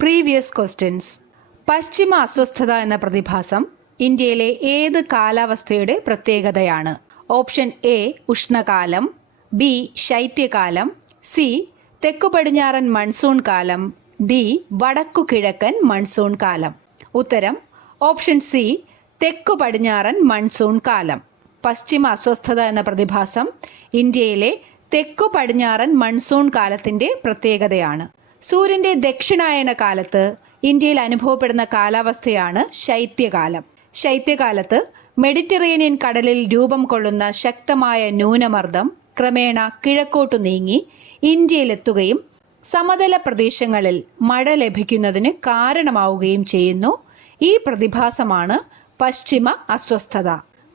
Previous questions. പശ്ചിമ അസ്വസ്ഥത എന്ന പ്രതിഭാസം ഇന്ത്യയിലെ ഏത് കാലാവസ്ഥയുടെ പ്രത്യേകതയാണ്? ഓപ്ഷൻ എ ഉഷ്ണകാലം, ബി ശൈത്യകാലം, സി തെക്കു പടിഞ്ഞാറൻ മൺസൂൺ കാലം, ഡി വടക്കു കിഴക്കൻ മൺസൂൺ കാലം. ഉത്തരം ഓപ്ഷൻ സി തെക്കു പടിഞ്ഞാറൻ മൺസൂൺ കാലം. പശ്ചിമ അസ്വസ്ഥത എന്ന പ്രതിഭാസം ഇന്ത്യയിലെ തെക്കു പടിഞ്ഞാറൻ മൺസൂൺ കാലത്തിന്റെ പ്രത്യേകതയാണ്. സൂര്യന്റെ ദക്ഷിണായന കാലത്ത് ഇന്ത്യയിൽ അനുഭവപ്പെടുന്ന കാലാവസ്ഥയാണ് ശൈത്യകാലം. ശൈത്യകാലത്ത് മെഡിറ്ററേനിയൻ കടലിൽ രൂപം കൊള്ളുന്ന ശക്തമായ ന്യൂനമർദ്ദം ക്രമേണ കിഴക്കോട്ടു നീങ്ങി ഇന്ത്യയിലെത്തുകയും സമതല പ്രദേശങ്ങളിൽ മഴ ലഭിക്കുന്നതിന് കാരണമാവുകയും ചെയ്യുന്നു. ഈ പ്രതിഭാസമാണ് പശ്ചിമ അസ്വസ്ഥത.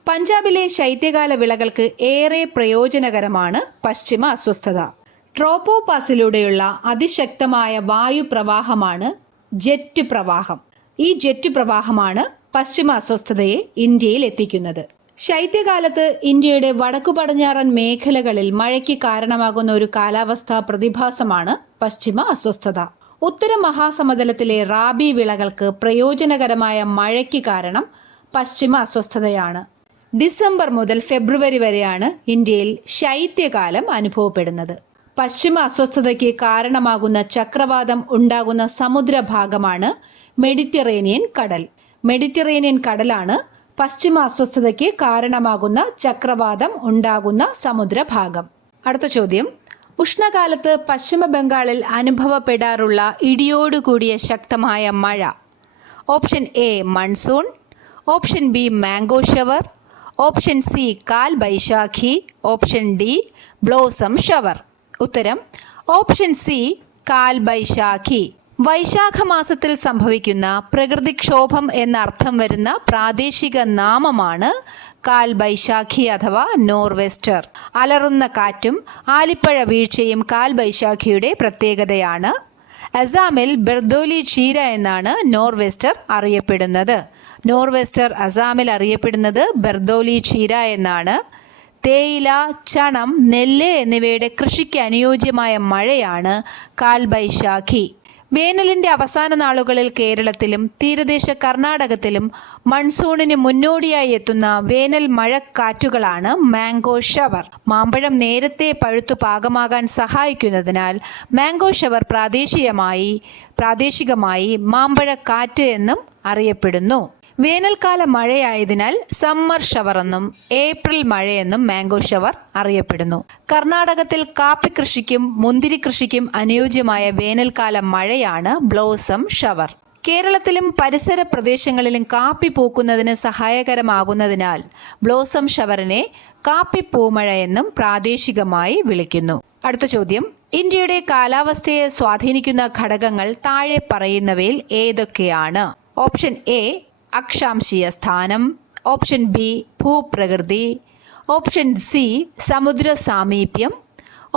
പഞ്ചാബിലെ ശൈത്യകാല വിളകൾക്ക് ഏറെ പ്രയോജനകരമാണ് പശ്ചിമ അസ്വസ്ഥത. ട്രോപ്പോപാസിലൂടെയുള്ള അതിശക്തമായ വായുപ്രവാഹമാണ് ജെറ്റ് പ്രവാഹം. ഈ ജെറ്റ് പ്രവാഹമാണ് പശ്ചിമ അസ്വസ്ഥതയെ ഇന്ത്യയിൽ എത്തിക്കുന്നത്. ശൈത്യകാലത്ത് ഇന്ത്യയുടെ വടക്കു പടിഞ്ഞാറൻ മേഖലകളിൽ മഴയ്ക്ക് കാരണമാകുന്ന ഒരു കാലാവസ്ഥാ പ്രതിഭാസമാണ് പശ്ചിമ അസ്വസ്ഥത. ഉത്തര മഹാസമതലത്തിലെ റാബി വിളകൾക്ക് പ്രയോജനകരമായ മഴയ്ക്ക് കാരണം പശ്ചിമ അസ്വസ്ഥതയാണ്. ഡിസംബർ മുതൽ ഫെബ്രുവരി വരെയാണ് ഇന്ത്യയിൽ ശൈത്യകാലം അനുഭവപ്പെടുന്നത്. പശ്ചിമ അസ്വസ്ഥതയ്ക്ക് കാരണമാകുന്ന ചക്രവാതം ഉണ്ടാകുന്ന സമുദ്രഭാഗമാണ് മെഡിറ്ററേനിയൻ കടൽ. മെഡിറ്ററേനിയൻ കടലാണ് പശ്ചിമ അസ്വസ്ഥതയ്ക്ക് കാരണമാകുന്ന ചക്രവാതം ഉണ്ടാകുന്ന സമുദ്രഭാഗം. അടുത്ത ചോദ്യം. ഉഷ്ണകാലത്ത് പശ്ചിമ ബംഗാളിൽ അനുഭവപ്പെടാറുള്ള ഇടിയോടുകൂടിയ ശക്തമായ മഴ. Option A monsoon, option B mango shower, option C Kal Baishakhi, option D blossom shower. ഉത്തരം ഓപ്ഷൻ സി കാൽ ബൈശാഖി. വൈശാഖ മാസത്തിൽ സംഭവിക്കുന്ന പ്രകൃതിക്ഷോഭം എന്നർത്ഥം വരുന്ന പ്രാദേശിക നാമമാണ് കാൽ ബൈശാഖി അഥവാ നോർവെസ്റ്റർ. അലറുന്ന കാറ്റും ആലിപ്പഴ വീഴ്ചയും കാൽ ബൈശാഖിയുടെ പ്രത്യേകതയാണ്. അസാമിൽ ബെർദോലി ചീര എന്നാണ് നോർവെസ്റ്റർ അറിയപ്പെടുന്നത്. നോർവെസ്റ്റർ അസാമിൽ അറിയപ്പെടുന്നത് ബെർദോലി ചീര എന്നാണ്. തേയില, ചണം, നെല്ല് എന്നിവയുടെ കൃഷിക്ക് അനുയോജ്യമായ മഴയാണ് കാൽ ബൈശാഖി. വേനലിന്റെ അവസാന നാളുകളിൽ കേരളത്തിലും തീരദേശ കർണാടകത്തിലും മൺസൂണിന് മുന്നോടിയായി എത്തുന്ന വേനൽ മഴക്കാറ്റുകളാണ് മാംഗോ ഷവർ. മാമ്പഴം നേരത്തെ പഴുത്തു പാകമാകാൻ സഹായിക്കുന്നതിനാൽ മാംഗോ ഷവർ പ്രാദേശികമായി മാമ്പഴക്കാറ്റ് എന്നും അറിയപ്പെടുന്നു. വേനൽക്കാല മഴയായതിനാൽ സമ്മർ ഷവർ എന്നും ഏപ്രിൽ മഴയെന്നും മാംഗോ ഷവർ അറിയപ്പെടുന്നു. കർണാടകത്തിൽ കാപ്പി കൃഷിക്കും മുന്തിരി കൃഷിക്കും അനുയോജ്യമായ വേനൽക്കാല മഴയാണ് ബ്ലോസം ഷവർ. കേരളത്തിലും പരിസര പ്രദേശങ്ങളിലും കാപ്പി പൂക്കുന്നതിന് സഹായകരമാകുന്നതിനാൽ ബ്ലോസം ഷവറിനെ കാപ്പി പൂമഴ എന്നും പ്രാദേശികമായി വിളിക്കുന്നു. അടുത്ത ചോദ്യം. ഇന്ത്യയുടെ കാലാവസ്ഥയെ സ്വാധീനിക്കുന്ന ഘടകങ്ങൾ താഴെ പറയുന്നവയിൽ ഏതൊക്കെയാണ്? ഓപ്ഷൻ എ അക്ഷാംശീയ സ്ഥാനം, ഓപ്ഷൻ ബി ഭൂപ്രകൃതി, ഓപ്ഷൻ സി സമുദ്ര സാമീപ്യം,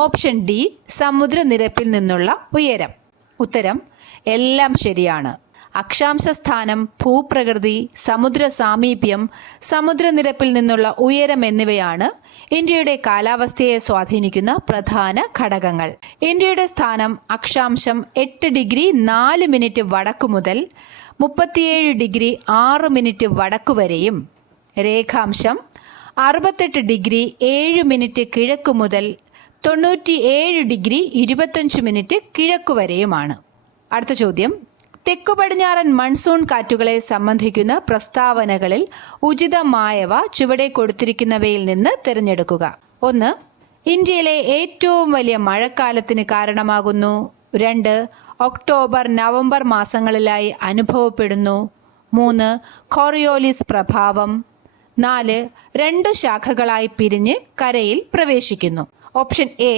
ഓപ്ഷൻ ഡി സമുദ്രനിരപ്പിൽ നിന്നുള്ള ഉയരം. ഉത്തരം എല്ലാം ശരിയാണ്. അക്ഷാംശ സ്ഥാനം, ഭൂപ്രകൃതി, സമുദ്ര സാമീപ്യം, സമുദ്രനിരപ്പിൽ നിന്നുള്ള ഉയരം എന്നിവയാണ് ഇന്ത്യയുടെ കാലാവസ്ഥയെ സ്വാധീനിക്കുന്ന പ്രധാന ഘടകങ്ങൾ. ഇന്ത്യയുടെ സ്ഥാനം അക്ഷാംശം 8 ഡിഗ്രി 4 മിനിറ്റ് വടക്കു മുതൽ 37 ഡിഗ്രി 6 മിനിറ്റ് വടക്കു വരെയും രേഖാംശം 68 ഡിഗ്രി 7 മിനിറ്റ് കിഴക്കു മുതൽ 97 ഡിഗ്രി 25 മിനിറ്റ് കിഴക്കു വരെയുമാണ്. അടുത്ത ചോദ്യം. തെക്കു പടിഞ്ഞാറൻ മൺസൂൺ കാറ്റുകളെ സംബന്ധിക്കുന്ന പ്രസ്താവനകളിൽ ഉചിതമായവ ചുവടെ കൊടുത്തിരിക്കുന്നവയിൽ നിന്ന് തിരഞ്ഞെടുക്കുക. 1. ഇന്ത്യയിലെ ഏറ്റവും വലിയ മഴക്കാലത്തിന് കാരണമാകുന്നു. 2. ഒക്ടോബർ നവംബർ മാസങ്ങളിലായി അനുഭവപ്പെടുന്നു. 3. കോറിയോലിസ് പ്രഭാവം. 4. 2 ശാഖകളായി പിരിഞ്ഞ് കരയിൽ പ്രവേശിക്കുന്നു. ഓപ്ഷൻ എ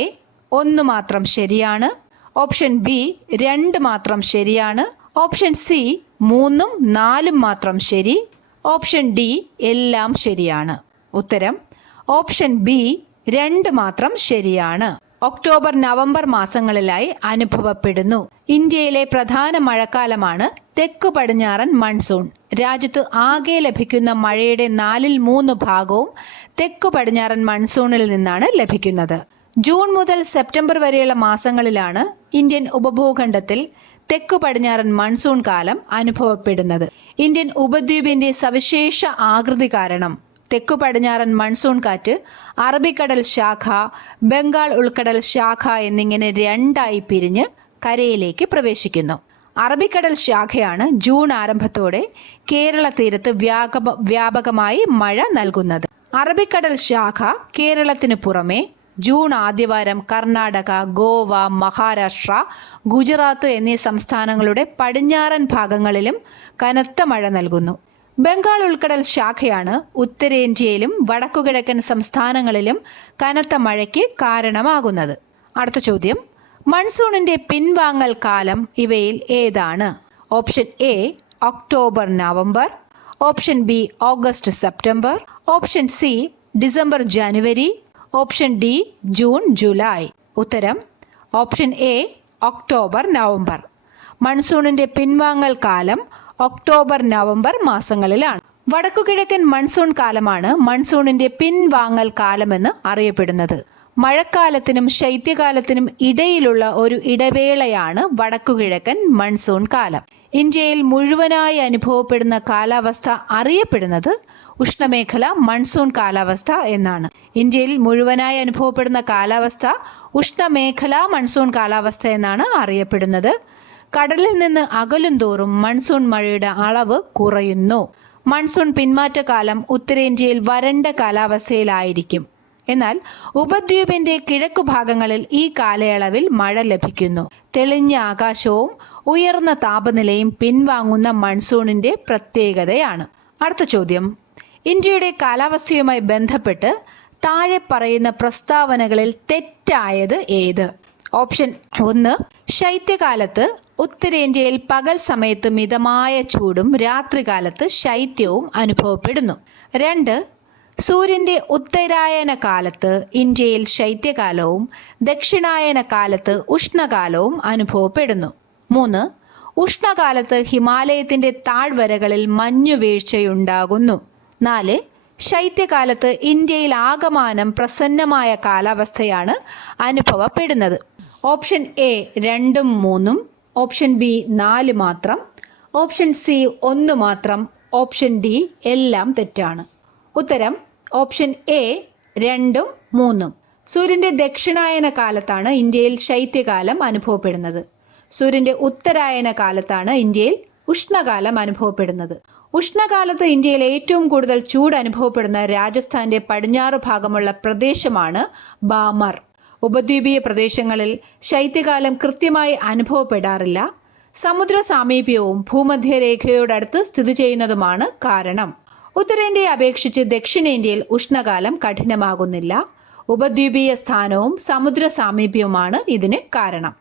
1 മാത്രം ശരിയാണ്, ഓപ്ഷൻ ബി 2 മാത്രം ശരിയാണ്, ഓപ്ഷൻ സി 3ഉം 4ഉം മാത്രം ശരി, ഓപ്ഷൻ ഡി എല്ലാം ശരിയാണ്. ഉത്തരം ഓപ്ഷൻ ബി 2 മാത്രം ശരിയാണ്. ഒക്ടോബർ നവംബർ മാസങ്ങളിലായി അനുഭവപ്പെടുന്നു. ഇന്ത്യയിലെ പ്രധാന മഴക്കാലമാണ് തെക്കു പടിഞ്ഞാറൻ മൺസൂൺ. രാജ്യത്ത് ആകെ ലഭിക്കുന്ന മഴയുടെ 3/4 ഭാഗവും തെക്കു പടിഞ്ഞാറൻ മൺസൂണിൽ നിന്നാണ് ലഭിക്കുന്നത്. ജൂൺ മുതൽ സെപ്റ്റംബർ വരെയുള്ള മാസങ്ങളിലാണ് ഇന്ത്യൻ ഉപഭൂഖണ്ഡത്തിൽ തെക്കു പടിഞ്ഞാറൻ മൺസൂൺ കാലം അനുഭവപ്പെടുന്നത്. ഇന്ത്യൻ ഉപദ്വീപിന്റെ സവിശേഷ ആകൃതി കാരണം തെക്കു പടിഞ്ഞാറൻ മൺസൂൺ കാറ്റ് അറബിക്കടൽ ശാഖ, ബംഗാൾ ഉൾക്കടൽ ശാഖ എന്നിങ്ങനെ രണ്ടായി പിരിഞ്ഞ് കരയിലേക്ക് പ്രവേശിക്കുന്നു. അറബിക്കടൽ ശാഖയാണ് ജൂൺ ആരംഭത്തോടെ കേരള തീരത്ത് വ്യാപകമായി മഴ നൽകുന്നത്. അറബിക്കടൽ ശാഖ കേരളത്തിന് പുറമെ ജൂൺ ആദ്യവാരം കർണാടക, ഗോവ, മഹാരാഷ്ട്ര, ഗുജറാത്ത് എന്നീ സംസ്ഥാനങ്ങളുടെ പടിഞ്ഞാറൻ ഭാഗങ്ങളിലും കനത്ത മഴ നൽകുന്നു. ബംഗാൾ ഉൾക്കടൽ ശാഖയാണ് ഉത്തരേന്ത്യയിലും വടക്കുകിഴക്കൻ സംസ്ഥാനങ്ങളിലും കനത്ത മഴയ്ക്ക് കാരണമാകുന്നത്. അടുത്ത ചോദ്യം, മൺസൂണിന്റെ പിൻവാങ്ങൽ കാലം ഇവയിൽ ഏതാണ്? Option A October November, option B August September, option C December January, option D June July. ഉത്തരം ഓപ്ഷൻ എ ഒക്ടോബർ നവംബർ. മൺസൂണിന്റെ പിൻവാങ്ങൽ കാലം ഒക്ടോബർ നവംബർ മാസങ്ങളിലാണ്. വടക്കുകിഴക്കൻ മൺസൂൺ കാലമാണ് മൺസൂണിന്റെ പിൻവാങ്ങൽ കാലമെന്ന് അറിയപ്പെടുന്നത്. മഴക്കാലത്തിനും ശൈത്യകാലത്തിനും ഇടയിലുള്ള ഒരു ഇടവേളയാണ് വടക്കുകിഴക്കൻ മൺസൂൺ കാലം. ഇന്ത്യയിൽ മുഴുവനായി അനുഭവപ്പെടുന്ന കാലാവസ്ഥ അറിയപ്പെടുന്നത് ഉഷ്ണമേഖല മൺസൂൺ കാലാവസ്ഥ എന്നാണ്. ഇന്ത്യയിൽ മുഴുവനായി അനുഭവപ്പെടുന്ന കാലാവസ്ഥ ഉഷ്ണമേഖല മൺസൂൺ കാലാവസ്ഥ എന്നാണ് അറിയപ്പെടുന്നത്. കടലിൽ നിന്ന് അകലും തോറും മൺസൂൺ മഴയുടെ അളവ് കുറയുന്നു. മൺസൂൺ പിന്മാറ്റക്കാലം ഉത്തരേന്ത്യയിൽ വരണ്ട കാലാവസ്ഥയിലായിരിക്കും. എന്നാൽ ഉപദ്വീപിന്റെ കിഴക്കു ഭാഗങ്ങളിൽ ഈ കാലയളവിൽ മഴ ലഭിക്കുന്നു. തെളിഞ്ഞ ആകാശവും ഉയർന്ന താപനിലയും പിൻവാങ്ങുന്ന മൺസൂണിന്റെ പ്രത്യേകതയാണ്. അടുത്ത ചോദ്യം, ഇന്ത്യയുടെ കാലാവസ്ഥയുമായി ബന്ധപ്പെട്ട് താഴെ പറയുന്ന പ്രസ്താവനകളിൽ തെറ്റായത് ഏത്? ഓപ്ഷൻ 1, ശൈത്യകാലത്ത് ഉത്തരേന്ത്യയിൽ പകൽ സമയത്ത് മിതമായ ചൂടും രാത്രികാലത്ത് ശൈത്യവും അനുഭവപ്പെടുന്നു. 2, സൂര്യന്റെ ഉത്തരായന കാലത്ത് ഇന്ത്യയിൽ ശൈത്യകാലവും ദക്ഷിണായന കാലത്ത് ഉഷ്ണകാലവും അനുഭവപ്പെടുന്നു. 3, ഉഷ്ണകാലത്ത് ഹിമാലയത്തിന്റെ താഴ്വരകളിൽ മഞ്ഞുവീഴ്ചയുണ്ടാകുന്നു. 4, ശൈത്യകാലത്ത് ഇന്ത്യയിൽ ആകമാനം പ്രസന്നമായ കാലാവസ്ഥയാണ് അനുഭവപ്പെടുന്നത്. ഓപ്ഷൻ എ 2ഉം 3ഉം, ഓപ്ഷൻ ബി 4 മാത്രം, ഓപ്ഷൻ സി 1 മാത്രം, ഓപ്ഷൻ ഡി എല്ലാം തെറ്റാണ്. ഉത്തരം ഓപ്ഷൻ എ 2ഉം 3ഉം. സൂര്യന്റെ ദക്ഷിണായന കാലത്താണ് ഇന്ത്യയിൽ ശൈത്യകാലം അനുഭവപ്പെടുന്നത്. സൂര്യന്റെ ഉത്തരായന കാലത്താണ് ഇന്ത്യയിൽ ഉഷ്ണകാലം അനുഭവപ്പെടുന്നത്. ഉഷ്ണകാലത്ത് ഇന്ത്യയിൽ ഏറ്റവും കൂടുതൽ ചൂട് അനുഭവപ്പെടുന്ന രാജസ്ഥാന്റെ പടിഞ്ഞാറ് ഭാഗമുള്ള പ്രദേശമാണ് ബാമർ. ഉപദ്വീപീയ പ്രദേശങ്ങളിൽ ശൈത്യകാലം കൃത്യമായി അനുഭവപ്പെടാറില്ല. സമുദ്ര സാമീപ്യവും ഭൂമധ്യരേഖയോടടുത്ത് സ്ഥിതി ചെയ്യുന്നതുമാണ് കാരണം. ഉത്തരേന്ത്യയെ അപേക്ഷിച്ച് ദക്ഷിണേന്ത്യയിൽ ഉഷ്ണകാലം കഠിനമാകുന്നില്ല. ഉപദ്വീപീയ സ്ഥാനവും സമുദ്ര സാമീപ്യവുമാണ് ഇതിന് കാരണം.